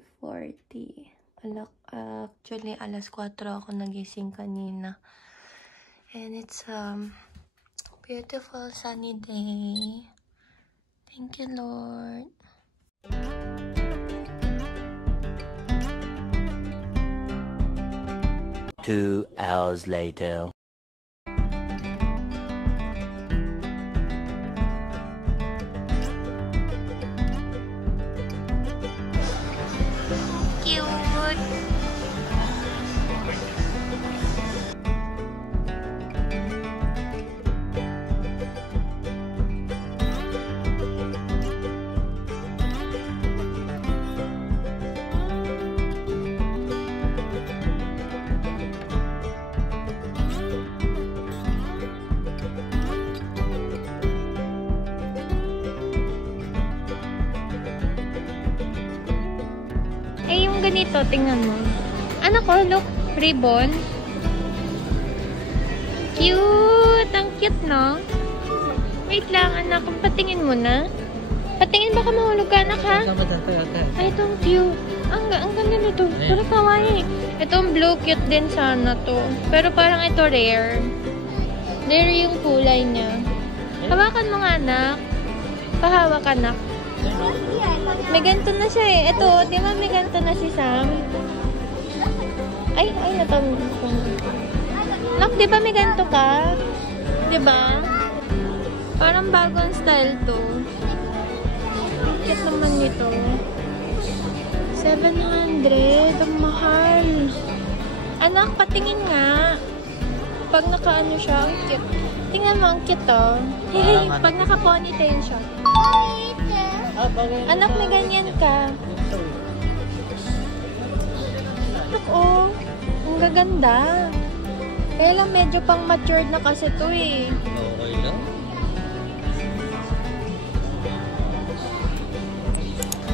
5:40. Actually, alas 4 ako nagising kanina. And it's beautiful sunny day. Thank you, Lord. Two hours later. Eh, yung ganito, tingnan mo. Anak ko, look, ribbon. Cute! Ang cute, no? Wait lang, anak. Patingin mo na. Patingin, baka mahulog ka, anak, ha? Ay, itong cute. Ang ganda nito. Pero kawaii. Itong blue, cute din sana to. Pero parang ito rare. Rare yung kulay niya. Hawakan mo nga, anak. Pahawak, anak. May ganito na siya eh. Ito, di ba may ganito na si Sam? Ay, natawag ko. Nak, di ba may ganito ka? Di ba? Parang bagong style to. Cute naman nito. 700. Ang mahal. Anak, patingin nga. Pag naka-ano siya, ang cute. Tingnan mo, ang cute to. Hey, pag naka-ponytail siya. Anak, may ganyan ka. Look, oh. Ang gaganda. Kaya lang medyo pang matured na kasi to eh. Okay lang.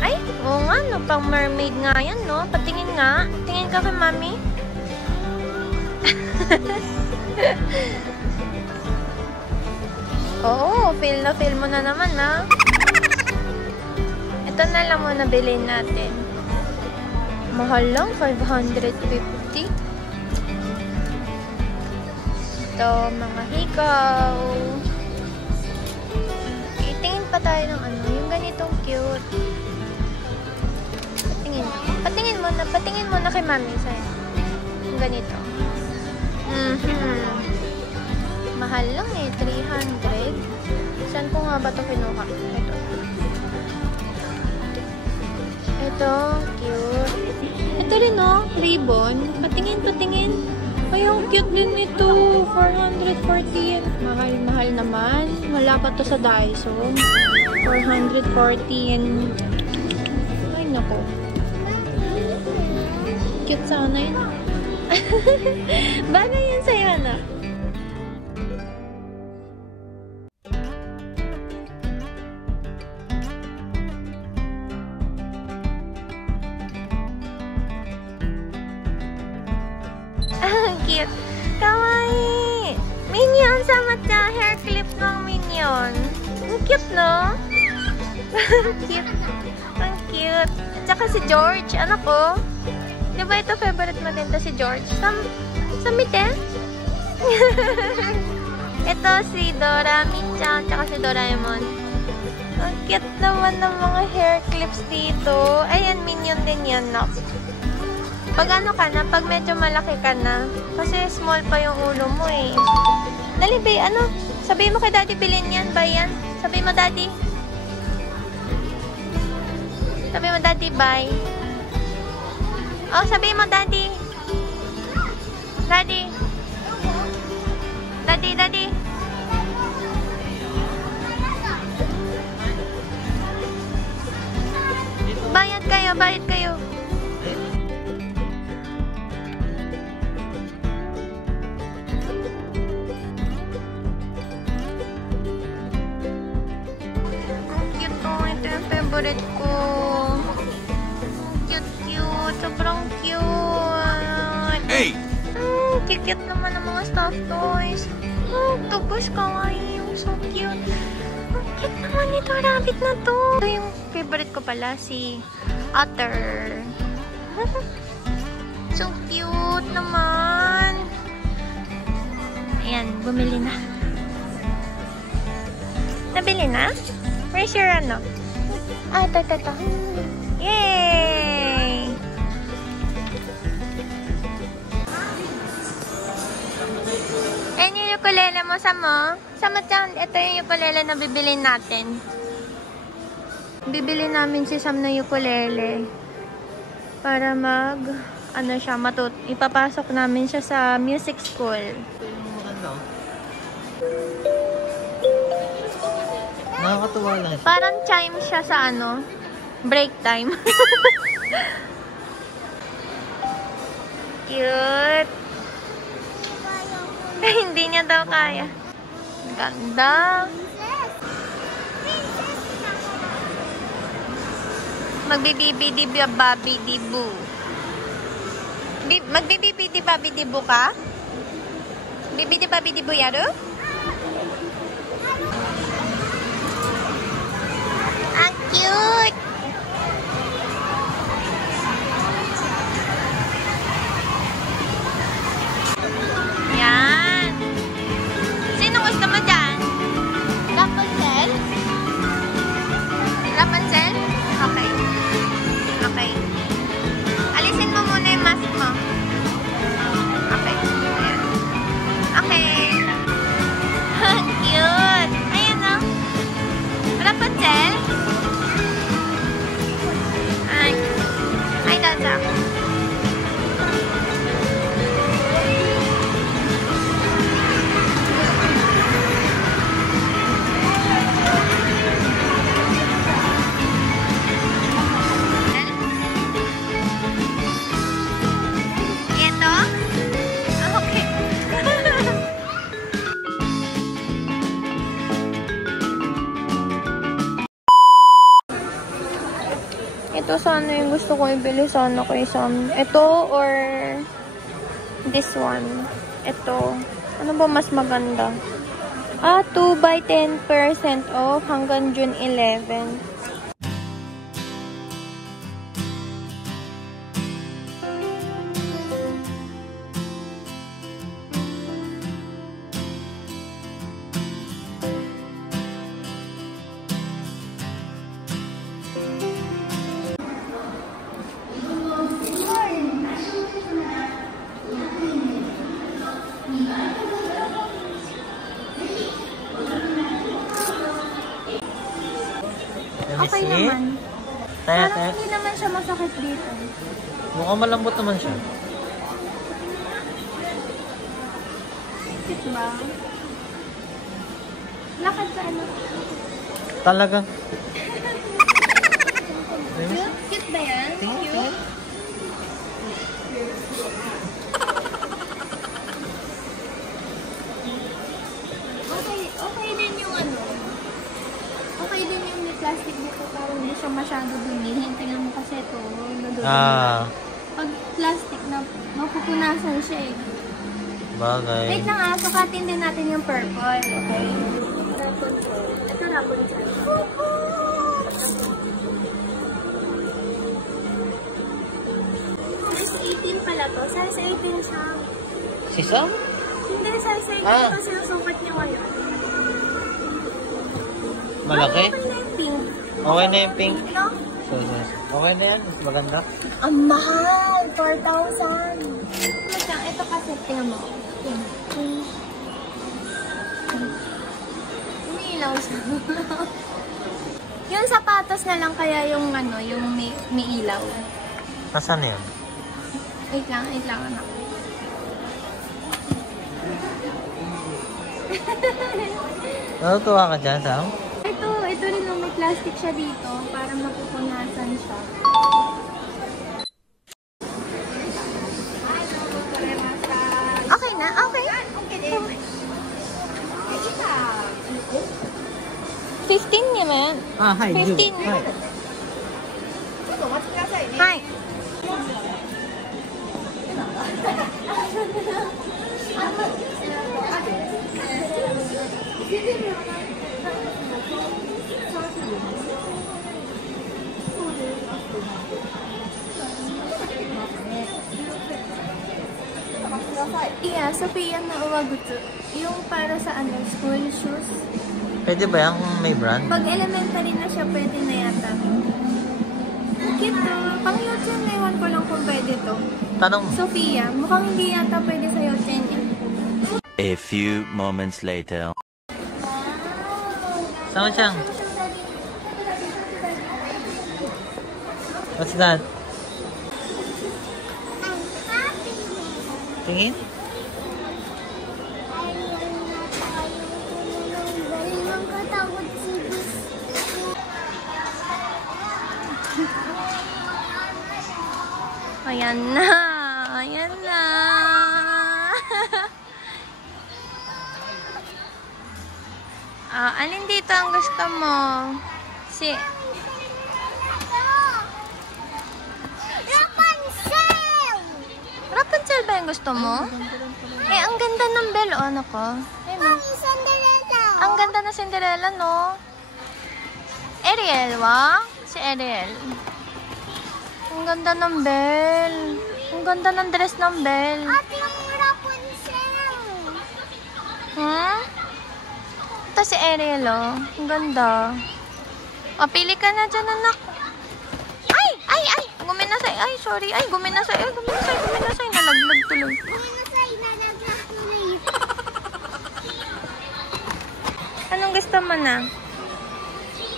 Ay, oo nga, no. Pang mermaid nga yan, no. Patingin nga. Tingin ka kay mami. Oo, feel na feel mo na naman, ha. Ito na lang muna bilhin natin. Mahal lang, 550. Ito, mga hikaw. Itingin pa tayo ng ano, yung ganitong cute. Patingin mo na kay mami sa'yo. Yung ganito. Mahal lang eh, 300. Saan ko nga ba ito kinuha? Ito, cute. Ito rin, no? Ribbon. Patingin. Ay, ang cute din nito. 440 yan. Mahal naman. Wala pa to sa Daiso. 440 yan. Ay, naku. Cute sana yun. Bagay yan sa'yo, anak. Cute. Kawaii! Minion sama siya. Hair clip ng Minion. Ang cute, no? Cute. Ang cute. At saka si George. Anak ko. Di ba ito favorite mo din to si George? Samite? Ito si Dora Michan. Tsaka si Doraemon. Ang cute naman ng mga hair clips dito. Ayan, Minion din yan, no? Pag ano ka na, pag medyo malaki ka na, kasi small pa yung ulo mo eh. Dali, babe, ano? Sabihin mo kay daddy, bilhin yan, buy yan. Sabihin mo, daddy. Sabihin mo, daddy, buy. Oh, sabihin mo, daddy. Daddy. Daddy. Bayad kayo. Favorite ko. Cute. Sobrang cute. Hey! Cute naman ang mga stuffed toys. Octopus, kawaii. So cute. Ang cute naman ito, rabbit na to. Ito yung favorite ko pala, si Otter. So cute naman. Ayan, bumili na. Nabili na? Where's your ano? Ah, ito. Yay! Ayan yung ukulele mo, Samo. Samo dyan, ito yung ukulele na bibili natin. Bibili namin si Sam na ukulele. Para ipapasok namin siya sa music school. Nakakatuwa lang siya. Parang chime siya sa break time. Cute. Hindi niya daw kaya. Ganda. Magbibibidi-babidi-bu. Magbibibidi-babidi-bu ka? Bibidi-babidi-bu yaru? Ang cute! Yan. Sino gusto mo dyan? Rapunzel? Rapunzel? Okay. Okay. Alisin mo muna yung mask mo. Okay. Ayan. Okay. Ang cute! Ayan o. Rapunzel? Ay, ganda. Ito sana yung gusto ko ibili sana kay Sam. Ito or this one. Ito. Ano ba mas maganda? 2 by 10% off hanggang June 11. Okay naman. Parang hindi naman siya masakit dito. Mukhang malambot naman siya. Cute ba? Lakad sa ano? Talaga. Cute ba yan? Cute? Okay din yung okay din yung plastic dito para hindi siya masyado dumihin. Tingnan mo kasi ito. Pag plastic na mapupunasan siya eh. Bagay. Wait lang sukatin din natin yung purple. Okay? Rapunzel. Ito Rapunzel. Size 18 pala to. Size 18 siya. Si Sam? Hindi, size 18 ito sinusukat niya ngayon. Malaki? Okay na yung pink. Okay na yung pink? No? Okay na yan? Mas maganda? Ang mahal! 4,000! Ito kasi, tingnan mo. Umiilaw siya. Yung sapatos na lang kaya yung yung may ilaw. Nasaan na yun? Wait lang anak. Natutuwa ka dyan, Sam? Ito rin may plastic siya dito para mapupunasan siya. Okay na? Okay. 15 naman. 15. Hi. Yeah, Sophia na uwagutsu. Yung para sa ano, school shoes. Pwede ba yan kung may brand? Pag elementary na siya, pwede na yata. Cute to. Pang Yochen, ewan ko lang kung pwede to. Tanong mo. Sophia, mukhang hindi yata pwede sa Yochen yan. A few moments later. Sama siyang. What's that? Tingin? Ayan na. Ayan na. Alin dito ang gusto mo? Rapunzel ba yung gusto mo? Eh, ang ganda ng bell, oh, ano ko? Ang ganda na Cinderella, no? Ariel, wa? Si Ariel. Ang ganda ng bell. Ang ganda ng dress ng bell. Ate, yung Rapunzel. Hmm? Ito si Ariel, oh. Ang ganda. O, pili ka na dyan, anak. Ay! Ay! Ay! Guminasay. Ay, sorry. Ay, guminasay. Ay, guminasay. Guminasay. Nalaglag tuloy. Anong gusto mo na?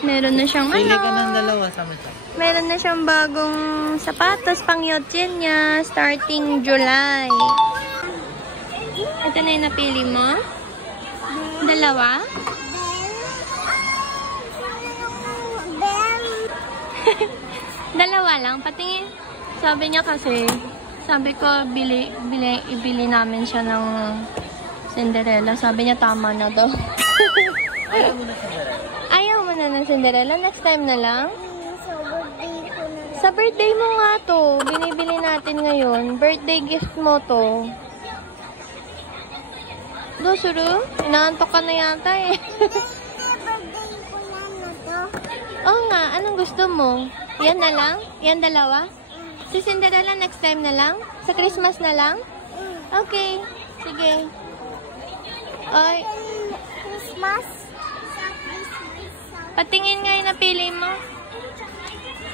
Meron na siyang Pili ka ng dalawa. Sama siya. Meron na siyang bagong sapatos pang Yochen niya. Starting July. Ito na yung napili mo? Dalawa? Dalawa lang. Patingin. Sabi niya kasi, sabi ko, ibili namin siya ng Cinderella. Sabi niya, tama na daw. Ayaw mo na Cinderella. Ayaw mo na ng Cinderella? Next time na lang? Sa birthday ko na. Sa birthday mo nga to. Binibili natin ngayon. Birthday gift mo to. Dosuru? Inaantok ka na yata eh. Birthday ko na to. Oo nga. Anong gusto mo? Yan na lang? Yan dalawa? Si Cinderella next time na lang? Sa Christmas na lang? Okay. Sige. Ay. Christmas. Patingin nga yung napili mo.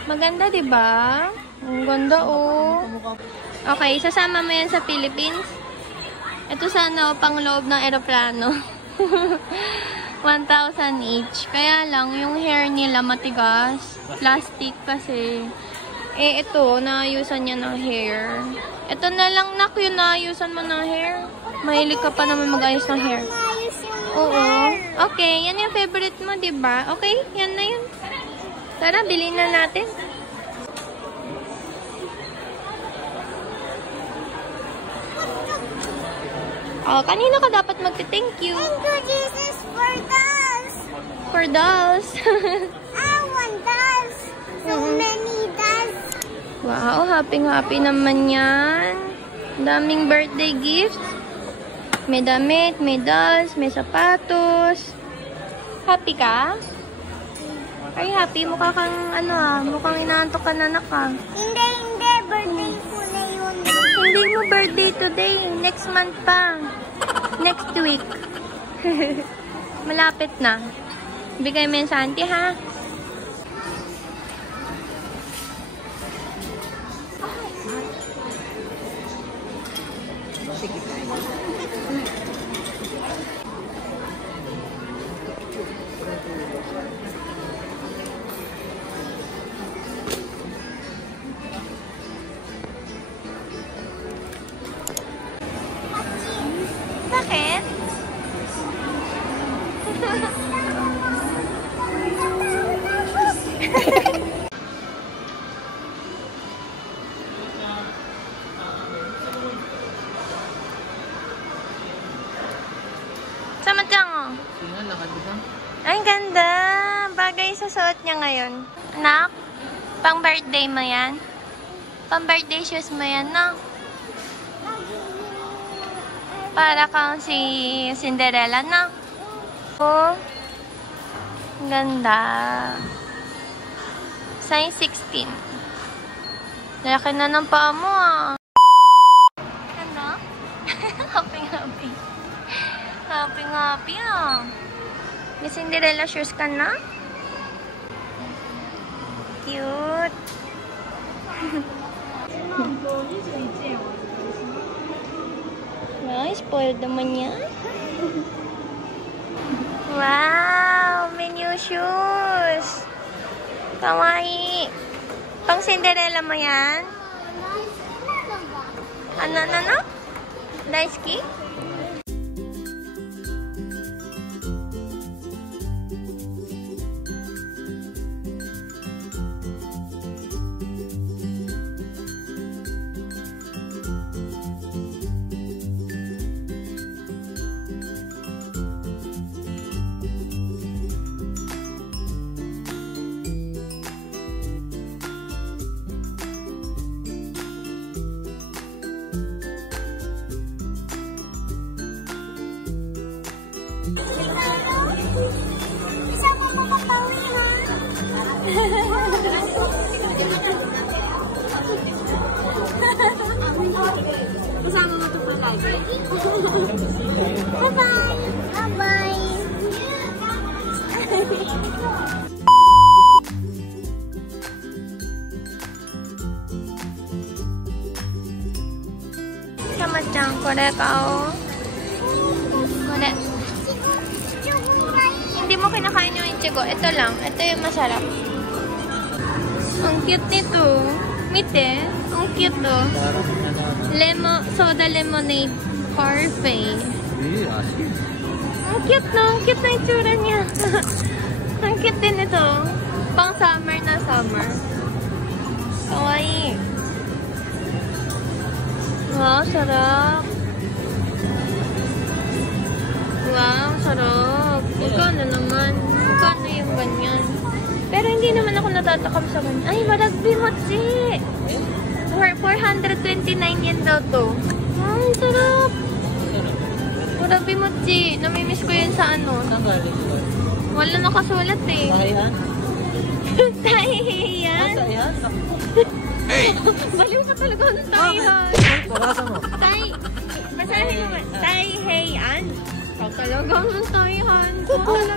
Maganda, di ba? Ang ganda, oh. Okay, sasama mo yan sa Philippines. Ito sana, oh, pang loob ng aeroplano. 1,000 each. Kaya lang, yung hair nila matigas. Plastic kasi. Eh, ito, naayusan niya ng hair. Ito na lang, nak, yun naayusan mo ng hair. Mahilig ka pa naman mag-ayos ng hair. Oo. Okay, yan yung favorite mo, di ba? Okay, yan na yun. Tara, bilhin na natin. Oh, kanino ka dapat magte-thank you? Thank you, Jesus, for dolls. For dolls. I want dolls. So many dolls. Wow, happy naman yan. Daming birthday gifts. May damit, may dolls, may sapatos. Happy ka? Are you happy? Mukha kang, mukhang inaantok ka na, anak, ha? Hindi. Birthday ko na yun. Hindi mo birthday today. Next month pa. Next week. Malapit na. Bigay mo yan sa auntie, ha? Bakit? Sama dyan, oh. Sino lakad dito? Ay, ganda. Bagay sa suot niya ngayon. Anak, pang birthday mo yan? Pang birthday shoes mo yan, no? Para kang si Cinderella, no? Oh, ganda. Size 16. Laki na ng paa mo, ah. Ano? May Cinderella shoes ka na? Cute. Ay, spoiled naman yan. Wow! May new shoes! Kawaii! Pang Cinderella mo yan? Ano? Daisuki? Sama mo kapawi, ha? Kasama mo ito palagi. Bye-bye! Bye-bye! Sama-chan, kore kao. Kore. Hindi mo kinakain yung ichigo. Ito lang. Ito yung masarap. Ang cute nito. Mite. Ang cute to. Soda lemonade parfait. Ang cute no. Ang cute na itsura niya. Ang cute din ito. Pang summer na summer. Kawaii. Wow, sarap. Wow, sarap. Magkano naman? Magkano yung ganyan? Pero hindi naman ako natatakam sa ganyan. Ay, Waragbi mochi! 429 yen daw to. Ay, sarap! Waragbi mochi. Namimiss ko yun sa ano. Wala nakasulat eh. Tahihan? Tahihan? Tahihan? Baliw ka talaga ng tahihan. Pagkasa mo. Basahin mo. Tahihan. Ikaw talaga ng tahihan. Talaga.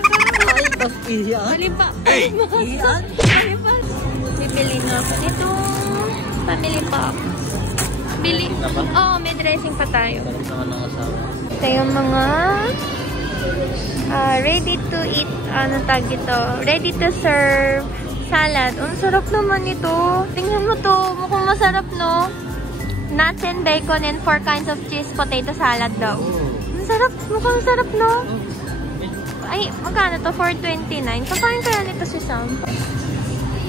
Ay, bas iyan? Malipa. Iyan? Malipa. Bibili na ako nito. Pamili pa ako. Bili. Oo, may dressing pa tayo. Galit naman ng asawa. Ito yung mga ready to eat, ano tag ito? Ready to serve salad. Ang sarap naman ito. Tingnan mo to. Mukhang masarap, no? Nuts and bacon and 4 kinds of cheese potato salad daw. Ang sarap. Mukhang sarap, no? Ay, magkano to? 429. Kakain kaya nito si Sam.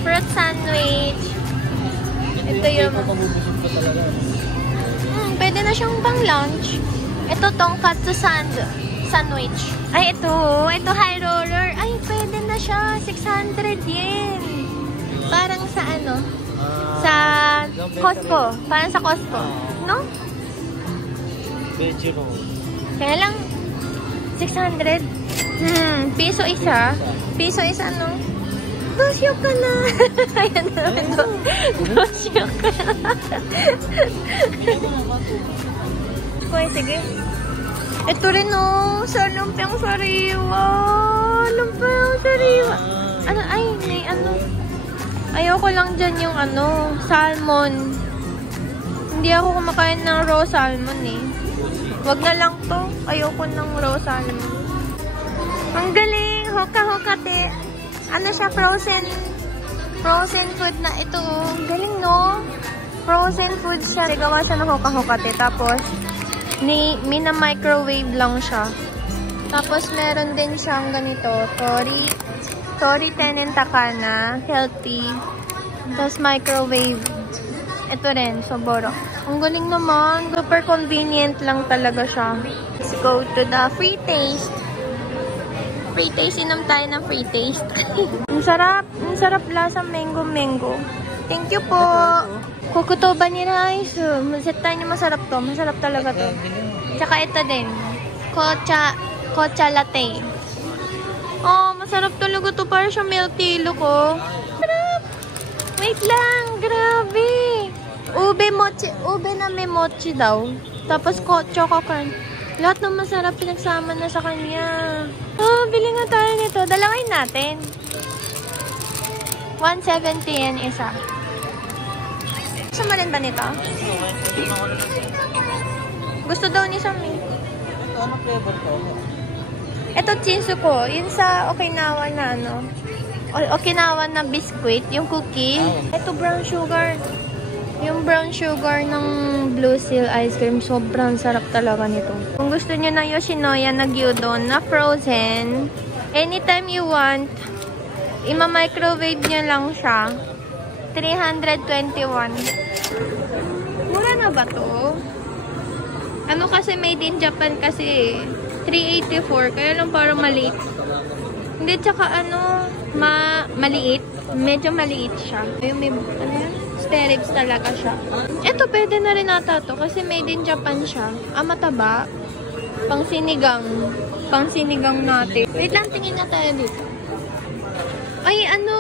Fruit sandwich. Ito yung... Pabubusog pa talaga. Pwede na siyang pang lunch. Ito tonkatsu sandwich. Ay, ito. Ito high roller. Ay, pwede na siya. 600 yen. Parang sa ano? Sa Costco. Parang sa Costco. No? Veggie roll. Kaya lang, 600. Piso isa. Piso isa, no? Dosyo ka na. Ayan na naman. Dosyo ka na. Sige. Ito rin, no? Sa lumpiang sariwa. Lumpiang sariwa. Ano? Ay, may ano. Ayoko lang dyan yung ano, salmon. Hindi ako kumakain ng raw salmon, eh. Wag na lang to. Ayoko ng raw salmon. Ang galing! Hoka-hoka, te. Ano siya? Frozen food na ito. Ang galing, no? Frozen food siya. Gawa siya ng hoka-hoka, te. Tapos, mina-microwave lang siya. Tapos, meron din siyang ganito. Tori tenen takana. Healthy. Tapos, microwave. Ito rin. Soboro. Ang galing naman. Super convenient lang talaga siya. Let's go to the free taste. Free taste. Inom tayo ng free taste. Ang sarap. Ang sarap lasa. Mango. Thank you po. Kukutoba ni rice. Set tayo niya masarap to. Masarap talaga to. Tsaka ito din. Kocha latte. Oh, masarap talaga to. Para siya milk tea ko. Sarap. Wait lang. Grabe. Ube na may mochi daw. Tapos choco crunch. Lahat ng masarap pinagsama na sa kanya. Oh, bili nga tayo nito. Dalawin natin. 170 yan isa. Gusto mo rin ba nito? Gusto daw ni Sammy. Ano flavor to? Ito Chinsuko. Yun sa Okinawa na ano. Okinawa na biscuit. Yung cookie. Ito brown sugar. Yung brown sugar ng Blue Seal ice cream. Sobrang sarap talaga nito. Kung gusto nyo ng Yoshinoya na gyudon na frozen, anytime you want, ima-microwave nyo lang siya. 321. Mura na ba to? Ano kasi made in Japan kasi 384. Kaya lang parang maliit. Hindi, tsaka ano, maliit. Medyo maliit siya. Yung may, ano yan? Steribs talaga siya. Ito, pwede na rin ata to kasi made in Japan siya. Mataba. Pang sinigang. Pang sinigang natin. Wait lang, tingin nga tayo dito. Ay, ano?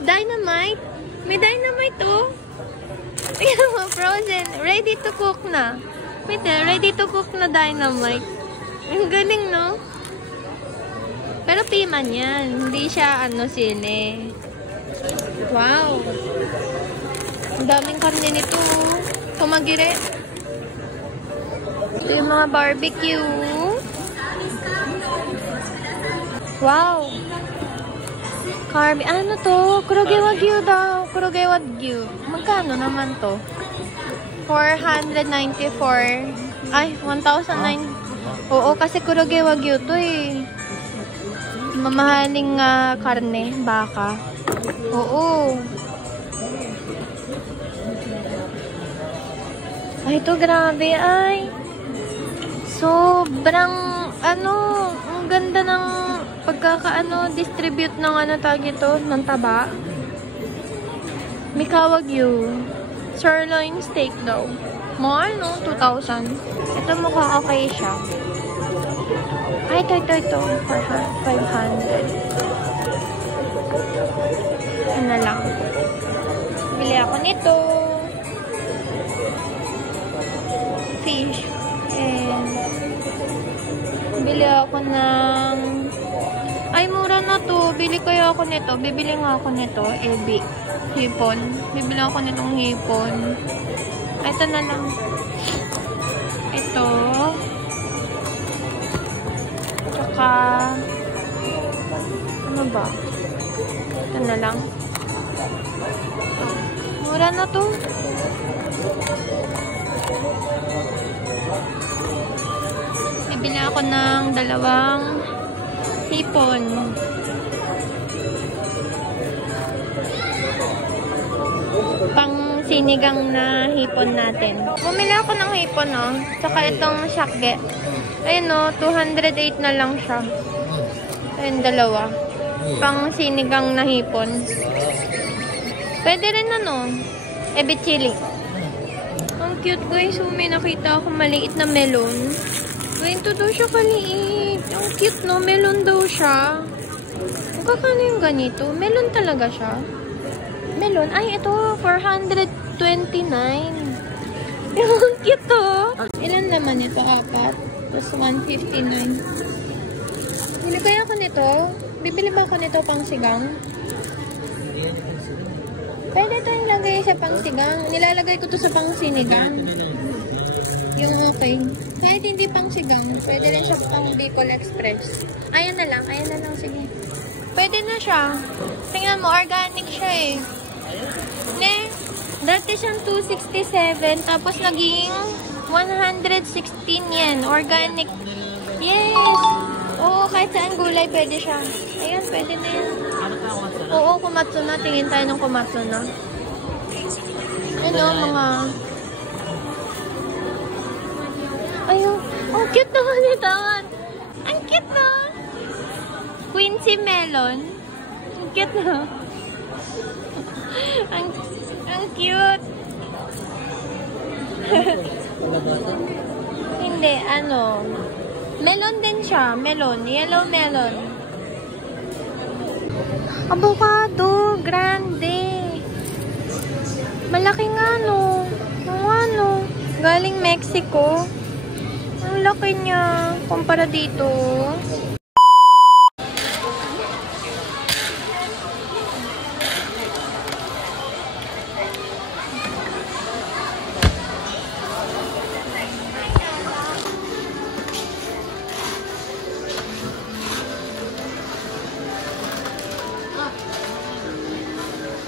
Dynamite? May dynamite oh. Tingnan mo, frozen. Ready to cook na. Wait, ready to cook na dynamite. Ang galing, no? Pero piman yan. Hindi siya, ano, sili. Wow. Ang daming karne nito. Tumagire. Ito yung mga barbecue. Wow. Ano to? Kuroge Wagyu daw. Kuroge Wagyu. Magkano naman to? 494. Ay, 1,009. Oo, kasi Kuroge Wagyu to eh. Mamahaling karne, baka. Oo. Ay, ito grabe ay. Sobrang, ano, ang ganda ng distribute ng tawag ito, ng taba. Mika Wagyu. Sirloin steak daw. Mahal, no? 2,000. Ito mukha okay siya. Ay, ito. 500. Ano lang. Bili ako nito. Fish. And bili ako ng ay, mura na to. Bili kaya ako nito. Bibili nga ako nito. Ebi. Hipon. Bibili ako nitong hipon. Ito na lang. Ito. Tsaka ano ba? Ito na lang. Mura na to. Bibili ako ng 2 hipon. Pang sinigang na hipon natin. Bumili ako ng hipon, no? Tsaka itong shakge. Ayun, no? 208 na lang siya. Ayun, 2. Pang sinigang na hipon. Pwede rin, ano? Ebi chili. Ang cute, guys. May nakita ako maliit na melon. Ganito daw siya kaliit. Ang cute, no? Melon daw siya. Magkakano yung ganito? Melon talaga siya. Melon? Ay, ito. 429. Ang cute, to. Ilan naman ito? 4. Tapos 159. Bili kaya ako nito? Bibili ba ako nito pang sigang? Pwede ito ilagay sa pang sigang. Nilalagay ko to sa pang sinigang. Yung okay. Kahit hindi pang sigang, pwede rin siya pang Bicol Express. Ayan na lang, sige. Pwede na siya. Tingnan mo, organic siya eh. Ne? Dati siyang 267, tapos naging 116 yen. Organic. Yes! Oo, kahit saan gulay pwede siya. Ayan, pwede na yan. Oo, kumatsu na. Tingin tayo ng kumatsu na. Ano, mga... Ayun. Oh, cute naman ito. Ang cute na. Quincy melon. Ang cute na. ang cute. Hindi, ano. Melon din siya. Melon. Yellow melon. Avocado. Grande. Malaki nga, no. Ano. Galing Mexico. Ang laki niya kumpara dito.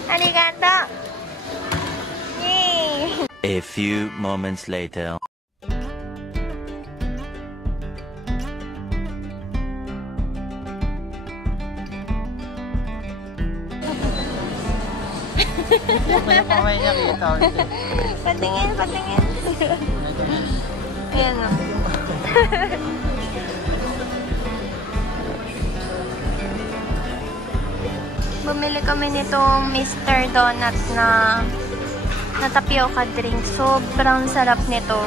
Arigato! Yay! A few moments later. May nakita ko. Patingin, patingin. Ayan o. Bumili kami nitong Mr. Donut na tapioca drink. Sobrang sarap nito.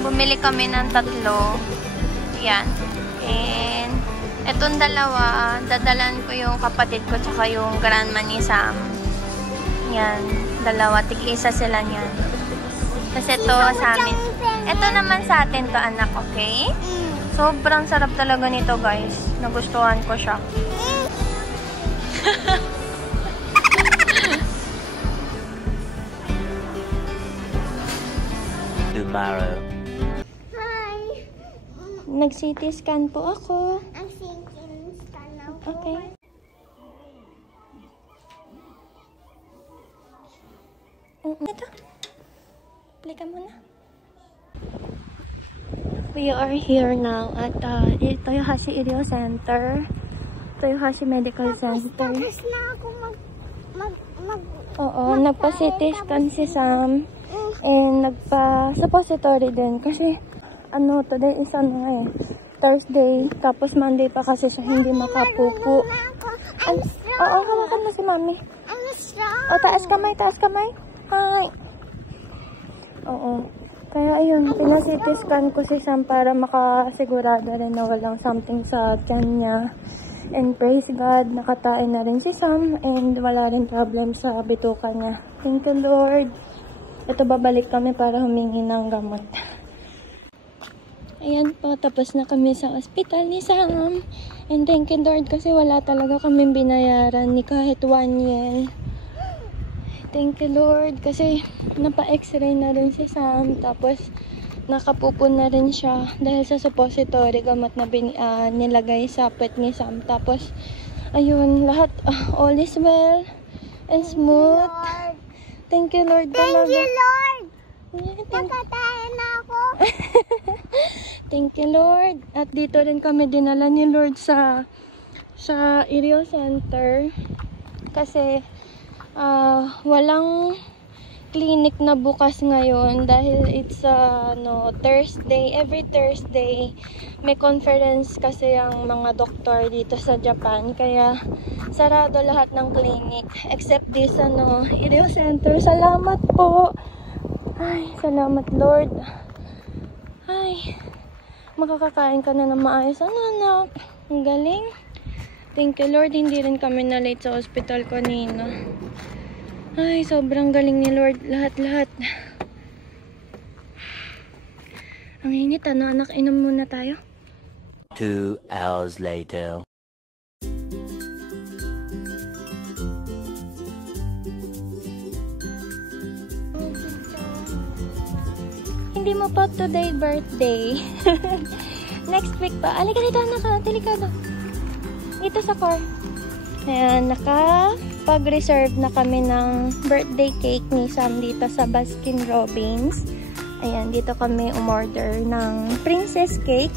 Bumili kami ng 3. Yan. And etong dalawa, dadalan ko yung kapatid ko tsaka yung grandma ni Sam. Yan. Dalawa. Tig-isa sila niyan. Kasi ito sa amin. Ito naman sa atin to, anak. Okay? Sobrang sarap talaga nito, guys. Nagustuhan ko siya. Tomorrow. Hi. Nag-CT scan po ako. I'm thinking sana po. Okay. Ito. Play ka muna. We are here now at Toyohashi Iro Center. Toyohashi Medical Center. Tapos na ako Oo, nagpa-CT scan si Sam. And nagpa-suppository din. Kasi, today is Thursday. Tapos Monday pa kasi siya hindi makapupo. I'm strong. Oo, hawakan mo si Mami. I'm strong. O, taas kamay, taas kamay. Hi. Oo. Kaya ayun, pina-CT scan ko si Sam para makasigurado rin na walang something sa tiyan niya. And praise God, nakatain na rin si Sam and wala rin problem sa bituka niya. Thank you, Lord. Ito, babalik kami para humingi ng gamot. Ayan po, tapos na kami sa hospital ni Sam. And thank you, Lord, kasi wala talaga kami binayaran ni kahit 1 yen. Thank you, Lord, kasi napa-x-ray na rin si Sam. Tapos, nakapupo na rin siya dahil sa suppository gamot na nilagay sa puwet ni Sam. Tapos, ayun, lahat, all is well and smooth. Thank you, Lord. Thank you, Lord. Yeah, Nakatayin na ako. Thank you, Lord. At dito rin kami dinala ni Lord sa Irio Center. Kasi, walang clinic na bukas ngayon dahil it's Thursday. Every Thursday may conference kasi ang mga doktor dito sa Japan, kaya sarado lahat ng clinic except this Irio Center. Salamat po. Ay, salamat, Lord. Ay, makakakain ka na ng maayos, anak. Ang galing. Thank you, Lord. Hindi rin kami na late sa hospital kanina. Ay, sobrang galing ni Lord. Lahat-lahat. Ang init, anak. Inom muna tayo. 2 hours later. Hindi mo pa today birthday. Next week pa. Alika dito, anak. Delikado. Ito sa car. Ayan, nakapag-reserve na kami ng birthday cake ni Sam dito sa Baskin Robbins. Ayan, dito kami umorder ng princess cake.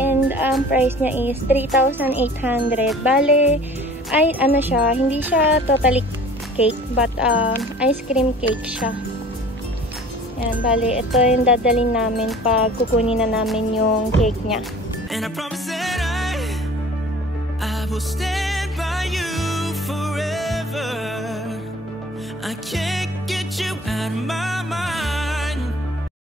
And ang price niya is 3,800. Bale, ay siya, hindi siya totally cake, but ice cream cake siya. Ayan, bale, ito yung dadalhin namin pag kukunin na namin yung cake niya. And I promise that I will stand by you forever. I can't get you out of my